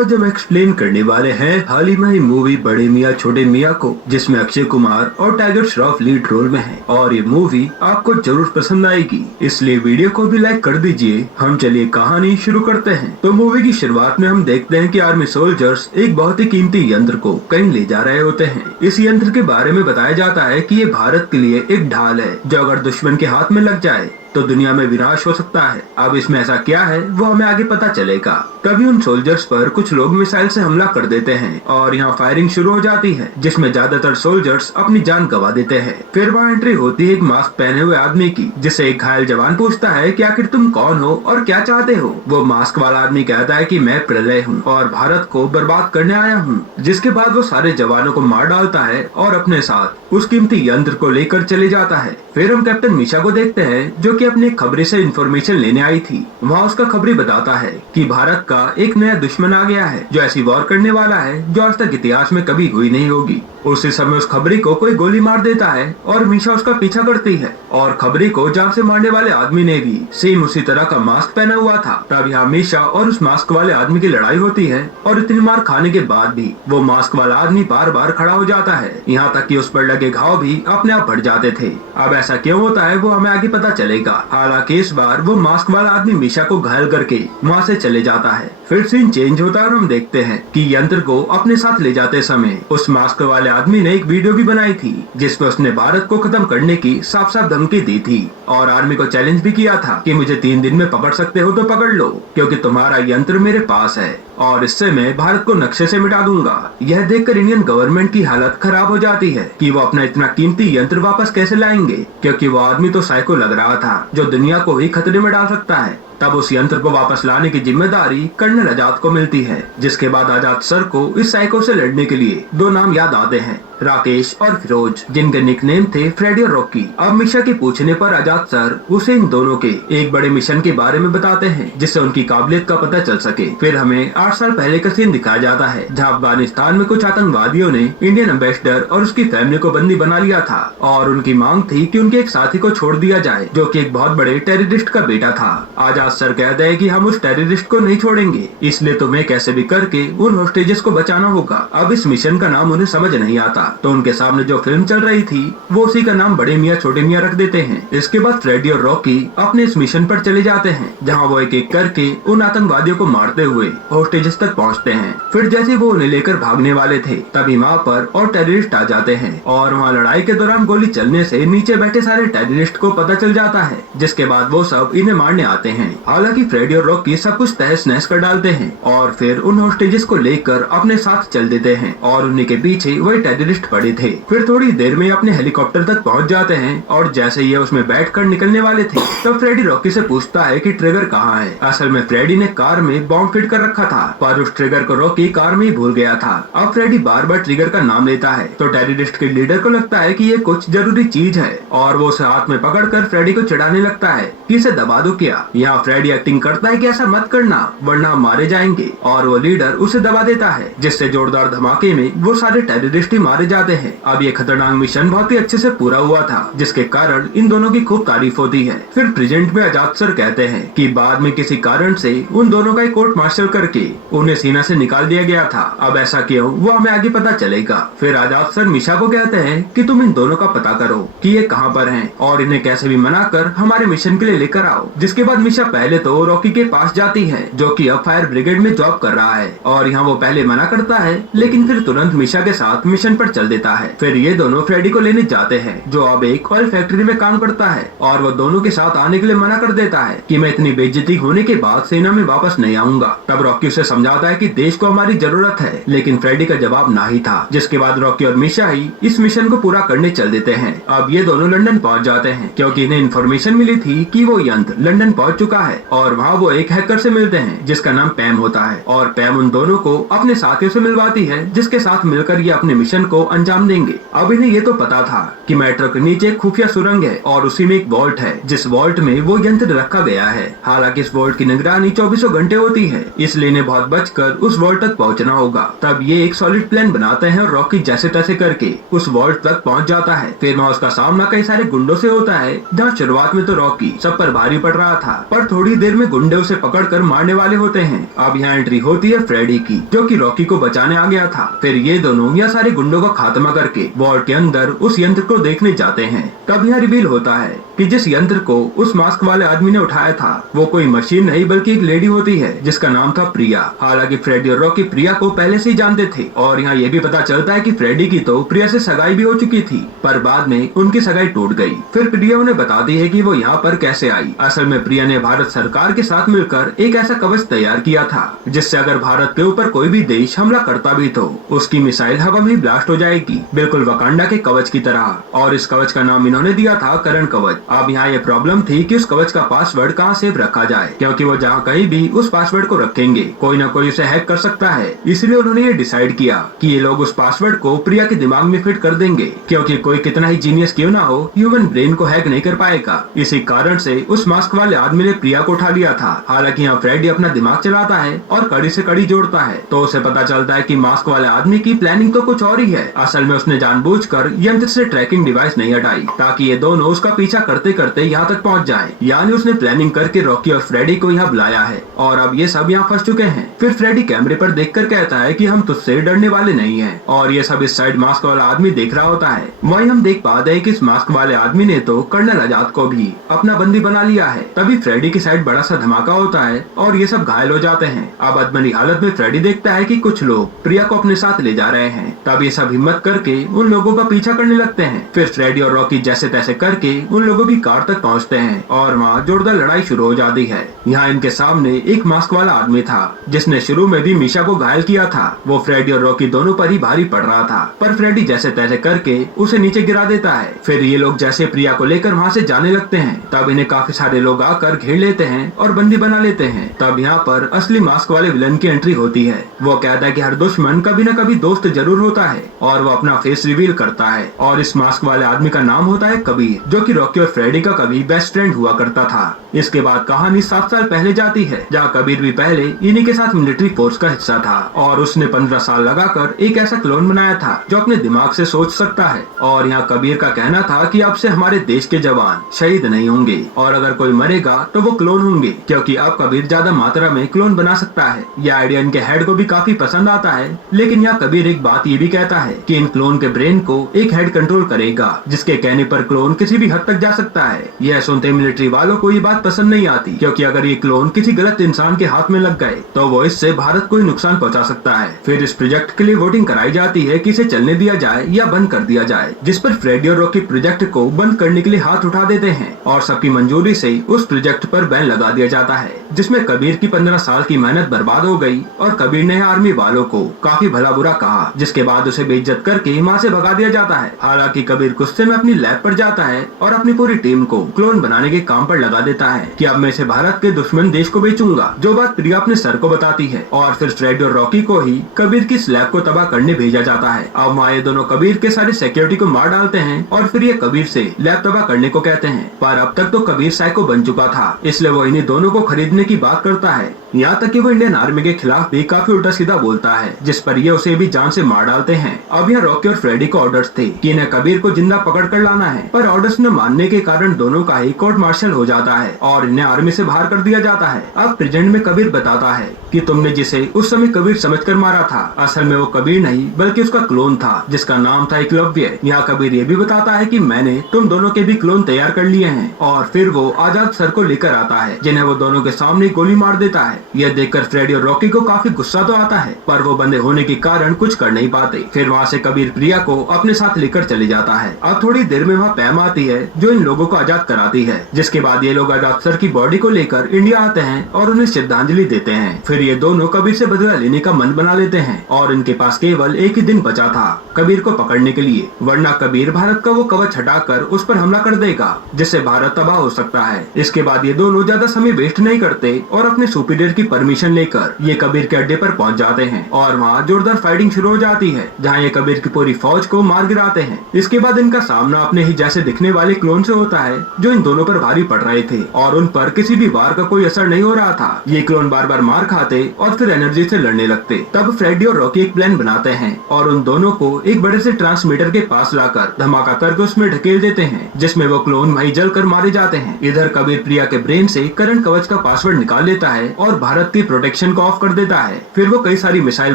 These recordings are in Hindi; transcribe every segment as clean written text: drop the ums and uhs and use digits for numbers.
आज हम एक्सप्लेन करने वाले हैं हाल ही में मूवी बड़े मियाँ छोटे मियाँ को, जिसमें अक्षय कुमार और टाइगर श्रॉफ लीड रोल में हैं। और ये मूवी आपको जरूर पसंद आएगी, इसलिए वीडियो को भी लाइक कर दीजिए। हम चलिए कहानी शुरू करते हैं। तो मूवी की शुरुआत में हम देखते हैं कि आर्मी सोल्जर्स एक बहुत ही कीमती यंत्र को कहीं ले जा रहे होते हैं। इस यंत्र के बारे में बताया जाता है कि ये भारत के लिए एक ढाल है, जो अगर दुश्मन के हाथ में लग जाए तो दुनिया में विनाश हो सकता है। अब इसमें ऐसा क्या है वो हमें आगे पता चलेगा। तभी उन सोल्जर्स पर कुछ लोग मिसाइल से हमला कर देते हैं और यहाँ फायरिंग शुरू हो जाती है, जिसमें ज्यादातर सोल्जर्स अपनी जान गंवा देते हैं। फिर वहाँ एंट्री होती है एक मास्क पहने हुए आदमी की, जिससे एक घायल जवान पूछता है कि आखिर तुम कौन हो और क्या चाहते हो। वो मास्क वाला आदमी कहता है कि मैं प्रलय हूँ और भारत को बर्बाद करने आया हूँ। जिसके बाद वो सारे जवानों को मार डालता है और अपने साथ उस कीमती यंत्र को लेकर चले जाता है। फिर हम कैप्टन मिशा को देखते हैं, जो कि अपने खबरी से इन्फॉर्मेशन लेने आई थी। वहाँ उसका खबरी बताता है कि भारत का एक नया दुश्मन आ गया है, जो ऐसी वॉर करने वाला है जो आज तक इतिहास में कभी हुई नहीं होगी। उसी समय उस खबरी को कोई गोली मार देता है और मीशा उसका पीछा करती है, और खबरी को जान से मारने वाले आदमी ने भी सेम उसी तरह का मास्क पहना हुआ था। तब यहाँ मीशा और उस मास्क वाले आदमी की लड़ाई होती है, और इतनी मार खाने के बाद भी वो मास्क वाला आदमी बार बार खड़ा हो जाता है, यहाँ तक कि उस पर लगे घाव भी अपने आप बढ़ जाते थे। अब ऐसा क्यों होता है वो हमें आगे पता चलेगा। हालांकि इस बार वो मास्क वाला आदमी मीशा को घायल करके वहाँ से चले जाता है। फिर सीन चेंज होता है और हम देखते हैं कि यंत्र को अपने साथ ले जाते समय उस मास्क वाले आदमी ने एक वीडियो भी बनाई थी, जिसमें उसने भारत को खत्म करने की साफ साफ धमकी दी थी और आर्मी को चैलेंज भी किया था कि मुझे 3 दिन में पकड़ सकते हो तो पकड़ लो, क्योंकि तुम्हारा यंत्र मेरे पास है और इससे मैं भारत को नक्शे से मिटा दूंगा। यह देखकर इंडियन गवर्नमेंट की हालत खराब हो जाती है कि वो अपना इतना कीमती यंत्र वापस कैसे लाएंगे, क्योंकि वो आदमी तो साइको लग रहा था, जो दुनिया को ही खतरे में डाल सकता है। तब उस यंत्र को वापस लाने की जिम्मेदारी कर्नल आजाद को मिलती है, जिसके बाद आजाद सर को इस साइको से लड़ने के लिए 2 नाम याद आते हैं, राकेश और फिरोज, जिनके निकनेम थे फ्रेडी और रॉकी। अब मिशा के पूछने पर आजाद सर उसे इन दोनों के एक बड़े मिशन के बारे में बताते हैं, जिससे उनकी काबिलियत का पता चल सके। फिर हमें 8 साल पहले का सीन दिखाया जाता है, जहाँ अफगानिस्तान में कुछ आतंकवादियों ने इंडियन एम्बेसडर और उसकी फैमिली को बंदी बना लिया था, और उनकी मांग थी कि उनके एक साथी को छोड़ दिया जाए, जो कि एक बहुत बड़े टेररिस्ट का बेटा था। आजाद सर कहते हैं कि हम उस टेररिस्ट को नहीं छोड़ेंगे, इसलिए तुम्हें कैसे भी करके उन होस्टेजेस को बचाना होगा। अब इस मिशन का नाम उन्हें समझ नहीं आता, तो उनके सामने जो फिल्म चल रही थी वो उसी का नाम बड़े मियाँ छोटे मियाँ रख देते हैं। इसके बाद फ्रेडी और रॉकी अपने इस मिशन पर चले जाते हैं, जहाँ वो एक एक करके उन आतंकवादियों को मारते हुए होस्टेजेस तक पहुँचते हैं। फिर जैसे वो उन्हें लेकर भागने वाले थे, तभी वहाँ पर और टेररिस्ट आ जाते हैं, और वहाँ लड़ाई के दौरान गोली चलने से नीचे बैठे सारे टेररिस्ट को पता चल जाता है, जिसके बाद वो सब इन्हें मारने आते हैं। हालांकि फ्रेडी और रॉकी सब कुछ तहस नहस कर डालते हैं और फिर उन होस्टेजेस को लेकर अपने साथ चल देते हैं, और उन्हीं के पीछे वही टेररिस्ट पड़े थे। फिर थोड़ी देर में अपने हेलीकॉप्टर तक पहुंच जाते हैं, और जैसे ये उसमें बैठकर निकलने वाले थे, तब फ्रेडी रॉकी से पूछता है कि ट्रिगर कहाँ है। असल में फ्रेडी ने कार में बॉम्ब फिट कर रखा था, पर उस ट्रिगर को रॉकी कार में ही भूल गया था। अब फ्रेडी बार बार ट्रिगर का नाम लेता है, तो टेररिस्ट के लीडर को लगता है कि ये कुछ जरूरी चीज है, और वो उसे हाथ में पकड़कर फ्रेडी को चिढ़ाने लगता है कि इसे दबा दो क्या। यहाँ फ्रेडी एक्टिंग करता है कि ऐसा मत करना वरना मारे जाएंगे, और वो लीडर उसे दबा देता है, जिससे जोरदार धमाके में वो सारे टेररिस्ट ही मारे जाते हैं। अब ये खतरनाक मिशन बहुत ही अच्छे से पूरा हुआ था, जिसके कारण इन दोनों की खूब तारीफ होती है। फिर प्रेजेंट में आजाद सर कहते हैं कि बाद में किसी कारण से उन दोनों का कोर्ट मार्शल करके उन्हें सीना से निकाल दिया गया था। अब ऐसा क्यों वो हमें आगे पता चलेगा। फिर आजाद सर मिशा को कहते हैं कि तुम इन दोनों का पता करो कि ये कहाँ पर हैं, और इन्हें कैसे भी मना कर हमारे मिशन के लिए लेकर आओ। जिसके बाद मिशा पहले तो रॉकी के पास जाती है, जो कि अब फायर ब्रिगेड में जॉब कर रहा है, और यहाँ वो पहले मना करता है, लेकिन फिर तुरंत मिशा के साथ मिशन पर चल देता है। फिर ये दोनों फ्रेडी को लेने जाते हैं, जो अब एक ऑयल फैक्ट्री में काम करता है, और वो दोनों के साथ आने के लिए मना कर देता है कि मैं इतनी बेइज्जती होने के बाद सेना में वापस नहीं आऊंगा। तब रॉकी उसे समझाता है कि देश को हमारी जरूरत है, लेकिन फ्रेडी का जवाब ना ही था। जिसके बाद रॉकी और मिशा ही इस मिशन को पूरा करने चल देते हैं। अब ये दोनों लंदन पहुँच जाते हैं, क्योंकि इन्हें इन्फॉर्मेशन मिली थी कि वो यंत्र लंदन पहुँच चुका है, और वहाँ वो एक हैकर से मिलते हैं जिसका नाम पैम होता है, और पैम उन दोनों को अपने साथियों से मिलवाती है, जिसके साथ मिलकर ये अपने मिशन को अंजाम देंगे। अब इन्हें ये तो पता था कि मेट्रो के नीचे एक खुफिया सुरंग है, और उसी में एक वॉल्ट है, जिस वॉल्ट में वो यंत्र रखा गया है। हालांकि इस वॉल्ट की निगरानी 24 घंटे होती है, इसलिए इन्हें बहुत बचकर उस वॉल्ट तक पहुंचना होगा। तब ये एक सॉलिड प्लान बनाते हैं, और रॉकी जैसे तैसे करके उस वॉल्ट तक पहुंच जाता है। फिर वहाँ उसका सामना कई सारे गुंडों से होता है, जहाँ शुरुआत में तो रॉकी सब पर भारी पड़ रहा था, पर थोड़ी देर में गुंडे उसे पकड़कर मारने वाले होते हैं। अब यहाँ एंट्री होती है फ्रेडी की, जो कि रॉकी को बचाने आ गया था। फिर ये दोनों यहाँ सारे गुंडों का खात्मा करके वॉर्ड के अंदर उस यंत्र को देखने जाते हैं। तब यहाँ रिवील होता है कि जिस यंत्र को उस मास्क वाले आदमी ने उठाया था वो कोई मशीन नहीं बल्कि एक लेडी होती है जिसका नाम था प्रिया। हालांकि फ्रेडी और रॉकी प्रिया को पहले से ही जानते थे और यहाँ ये भी पता चलता है कि फ्रेडी की तो प्रिया से सगाई भी हो चुकी थी, पर बाद में उनकी सगाई टूट गई। फिर प्रिया उन्हें बताती है कि वो यहाँ पर कैसे आई। असल में प्रिया ने भारत सरकार के साथ मिलकर एक ऐसा कवच तैयार किया था जिससे अगर भारत के ऊपर कोई भी देश हमला करता भी तो उसकी मिसाइल हवा में ब्लास्ट हो जाएगी, बिल्कुल वकांडा के कवच की तरह। और इस कवच का नाम इन्होंने दिया था करण कवच। अब यहाँ ये प्रॉब्लम थी कि उस कवच का पासवर्ड कहाँ सेव रखा जाए, क्योंकि वो जहाँ कहीं भी उस पासवर्ड को रखेंगे कोई ना कोई उसे हैक कर सकता है। इसलिए उन्होंने ये डिसाइड किया कि ये लोग उस पासवर्ड को प्रिया के दिमाग में फिट कर देंगे, क्योंकि कोई कितना ही जीनियस क्यों ना हो ह्यूमन ब्रेन को हैक नहीं कर पाएगा। इसी कारण से उस मास्क वाले आदमी ने प्रिया को उठा लिया था। हालांकि यहाँ फ्रेडी अपना दिमाग चलाता है और कड़ी से कड़ी जोड़ता है तो उसे पता चलता है कि मास्क वाले आदमी की प्लानिंग तो कुछ और ही है। असल में उसने जानबूझकर यंत्र से ट्रैकिंग डिवाइस नहीं हटाई ताकि ये दोनों उसका पीछा करते करते यहाँ तक पहुँच जाए। यानी उसने प्लानिंग करके रॉकी और फ्रेडी को यहाँ बुलाया है और अब ये सब यहाँ फंस चुके हैं। फिर फ्रेडी कैमरे पर देखकर कहता है कि हम तुझसे डरने वाले नहीं हैं और ये सब इस साइड मास्क वाला आदमी देख रहा होता है। वहीं हम देख पाते हैं कि इस मास्क वाले आदमी ने तो कर्नल आजाद को भी अपना बंदी बना लिया है। तभी फ्रेडी की साइड बड़ा सा धमाका होता है और ये सब घायल हो जाते हैं। अब अधमरी हालत में फ्रेडी देखता है कि कुछ लोग प्रिया को अपने साथ ले जा रहे हैं। तब ये सब हिम्मत करके उन लोगों का पीछा करने लगते हैं। फिर फ्रेडी और रॉकी जैसे तैसे करके उन लोगों की कार तक पहुंचते हैं और वहाँ जोरदार लड़ाई शुरू हो जाती है। यहाँ इनके सामने एक मास्क वाला आदमी था जिसने शुरू में भी मीशा को घायल किया था। वो फ्रेडी और रॉकी दोनों पर ही भारी पड़ रहा था, पर फ्रेडी जैसे तैसे करके उसे नीचे गिरा देता है। फिर ये लोग जैसे प्रिया को लेकर वहाँ से जाने लगते हैं तब इन्हें काफी सारे लोग आकर घेर लेते हैं और बंदी बना लेते हैं। तब यहाँ पर असली मास्क वाले विलन की एंट्री होती है। वो कहता है कि हर दुश्मन कभी न कभी दोस्त जरूर होता है और वो अपना फेस रिवील करता है और इस मास्क वाले आदमी का नाम होता है कबीर, जो कि रॉकी और फ्रेडी का कभी बेस्ट फ्रेंड हुआ करता था। इसके बाद कहानी 7 साल पहले जाती है जहाँ कबीर भी पहले इन्हीं के साथ मिलिट्री फोर्स का हिस्सा था और उसने 15 साल लगाकर एक ऐसा क्लोन बनाया था जो अपने दिमाग से सोच सकता है। और यहाँ कबीर का कहना था कि अब से हमारे देश के जवान शहीद नहीं होंगे और अगर कोई मरेगा तो वो क्लोन होंगे, क्योंकि अब कबीर ज्यादा मात्रा में क्लोन बना सकता है। यह आइडिया इनके हेड को भी काफी पसंद आता है, लेकिन यहाँ कबीर एक बात ये भी कहता है कि इन क्लोन के ब्रेन को एक हेड कंट्रोल करेगा जिसके कहने पर क्लोन किसी भी हद तक जा सकता है। यह सुनते मिलिट्री वालों को ये बात पसंद नहीं आती, क्योंकि अगर ये क्लोन किसी गलत इंसान के हाथ में लग गए तो वो इससे भारत को नुकसान पहुंचा सकता है। फिर इस प्रोजेक्ट के लिए वोटिंग कराई जाती है कि इसे चलने दिया जाए या बंद कर दिया जाए, जिस पर फ्रेडी और रॉकी प्रोजेक्ट को बंद करने के लिए हाथ उठा देते हैं और सबकी मंजूरी से उस प्रोजेक्ट पर बैन लगा दिया जाता है, जिसमें कबीर की 15 साल की मेहनत बर्बाद हो गई और कबीर ने आर्मी वालों को काफी भला बुरा कहा, जिसके बाद उसे बेइज्जत करके वहाँ से भगा दिया जाता है। हालांकि कबीर गुस्से में अपनी लैब पर जाता है और अपनी पूरी टीम को क्लोन बनाने के काम पर लगा देता है कि अब मैं इसे भारत के दुश्मन देश को बेचूंगा, जो बात प्रिया अपने सर को बताती है। और फिर फ्रेडी और रॉकी को ही कबीर की स्लैब को तबाह करने भेजा जाता है। अब वहाँ ये दोनों कबीर के सारे सिक्योरिटी को मार डालते हैं और फिर ये कबीर से लैब तबाह करने को कहते हैं, पर अब तक तो कबीर साइको बन चुका था, इसलिए वो इन्हीं दोनों को खरीदने की बात करता है। यहाँ तक कि वो इंडियन आर्मी के खिलाफ भी काफी उल्टा सीधा बोलता है, जिस पर ये उसे भी जान से मार डालते हैं। अब यहाँ रॉकी और फ्रेडी को ऑर्डर्स थे कि इन्हें कबीर को जिंदा पकड़ कर लाना है, पर ऑर्डर्स न मानने के कारण दोनों का ही कोर्ट मार्शल हो जाता है और इन्हें आर्मी से बाहर कर दिया जाता है। अब प्रेजेंट में कबीर बताता है कि तुमने जिसे उस समय कबीर समझकर मारा था, असल में वो कबीर नहीं बल्कि उसका क्लोन था जिसका नाम था एकलव्य। यहाँ कबीर ये भी बताता है कि मैंने तुम दोनों के भी क्लोन तैयार कर लिए हैं और फिर वो आजाद सर को लेकर आता है, जिन्हें वो दोनों के सामने गोली मार देता है। यह देखकर फ्रेडी और रॉकी को काफी गुस्सा तो आता है, पर वो बंदे होने के कारण कुछ कर नहीं पाते। फिर वहाँ से कबीर प्रिया को अपने साथ लेकर चले जाता है। अब थोड़ी देर में वहाँ पैम आती है जो इन लोगों को आजाद कराती है, जिसके बाद ये लोग आजाद सर की बॉडी को लेकर इंडिया आते हैं और उन्हें श्रद्धांजलि देते हैं। फिर ये दोनों कबीर से बदला लेने का मन बना लेते हैं और इनके पास केवल एक ही दिन बचा था कबीर को पकड़ने के लिए, वरना कबीर भारत का वो कवच हटाकर उस पर हमला कर देगा, जिससे भारत तबाह हो सकता है। इसके बाद ये दोनों ज्यादा समय वेस्ट नहीं करते और अपने सुपीरियर की परमिशन लेकर ये कबीर के अड्डे पर पहुंच जाते हैं और वहाँ जोरदार फाइटिंग शुरू हो जाती है, जहाँ ये कबीर की पूरी फौज को मार गिराते हैं। इसके बाद इनका सामना अपने ही जैसे दिखने वाले क्लोन से होता है जो इन दोनों पर भारी पड़ रहे थे और उन पर किसी भी वार का कोई असर नहीं हो रहा था। ये क्लोन बार बार मार खाते और फिर एनर्जी से लड़ने लगते। तब फ्रेडी और रॉकी एक प्लान बनाते हैं और उन दोनों को एक बड़े से ट्रांसमीटर के पास लाकर धमाका करके उसमें ढकेल देते हैं, जिसमें वो क्लोन वहीं जलकर मारे जाते हैं। इधर कबीर प्रिया के ब्रेन से करंट कवच का पासवर्ड निकाल लेता है और भारत की प्रोटेक्शन को ऑफ कर देता है। फिर वो कई सारी मिसाइल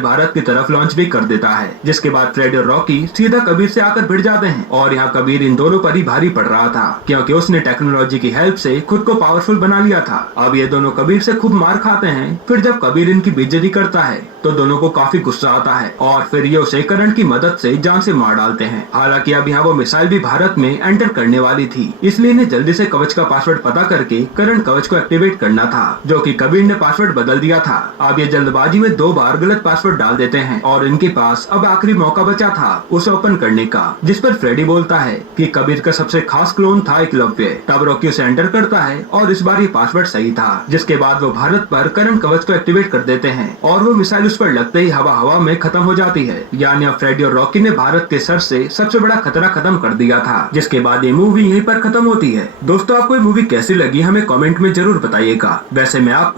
भारत की तरफ लॉन्च भी कर देता है, जिसके बाद फ्रेडी और रॉकी सीधा कबीर से आकर भिड़ जाते हैं। और यहाँ कबीर इन दोनों पर ही भारी पड़ रहा था, क्योंकि उसने टेक्नोलॉजी की हेल्प से खुद को पावरफुल बना लिया था। अब ये दोनों कबीर से खूब मार खाते हैं। फिर जब कबीर इनकी बेइज्जती करता है तो दोनों को काफी गुस्सा आता है और फिर ये उसे करंट की मदद से जान से मार डालते हैं। हालांकि अब यहाँ वो मिसाइल भी भारत में एंटर करने वाली थी, इसलिए इन्हें जल्दी से कवच का पासवर्ड पता करके करंट कवच को एक्टिवेट करना था, जो कि कबीर ने पासवर्ड बदल दिया था। अब ये जल्दबाजी में 2 बार गलत पासवर्ड डाल देते हैं और इनके पास अब आखिरी मौका बचा था उसे ओपन करने का, जिस पर फ्रेडी बोलता है कि कबीर का सबसे खास क्लोन था एकलव्य। तब रॉकी उसे एंटर करता है और इस बार ये पासवर्ड सही था, जिसके बाद वो भारत पर करंट कवच को एक्टिवेट कर देते हैं और वो मिसाइल उस पर लगते ही हवा में खत्म हो जाती है। यानी अब फ्रेडी और रॉकी ने भारत के सर से सबसे बड़ा खतरा खत्म कर दिया था, जिसके बाद ये मूवी यहीं पर खत्म होती है। दोस्तों, आपको ये मूवी कैसी लगी हमें कमेंट में जरूर बताइएगा। वैसे मैं आपको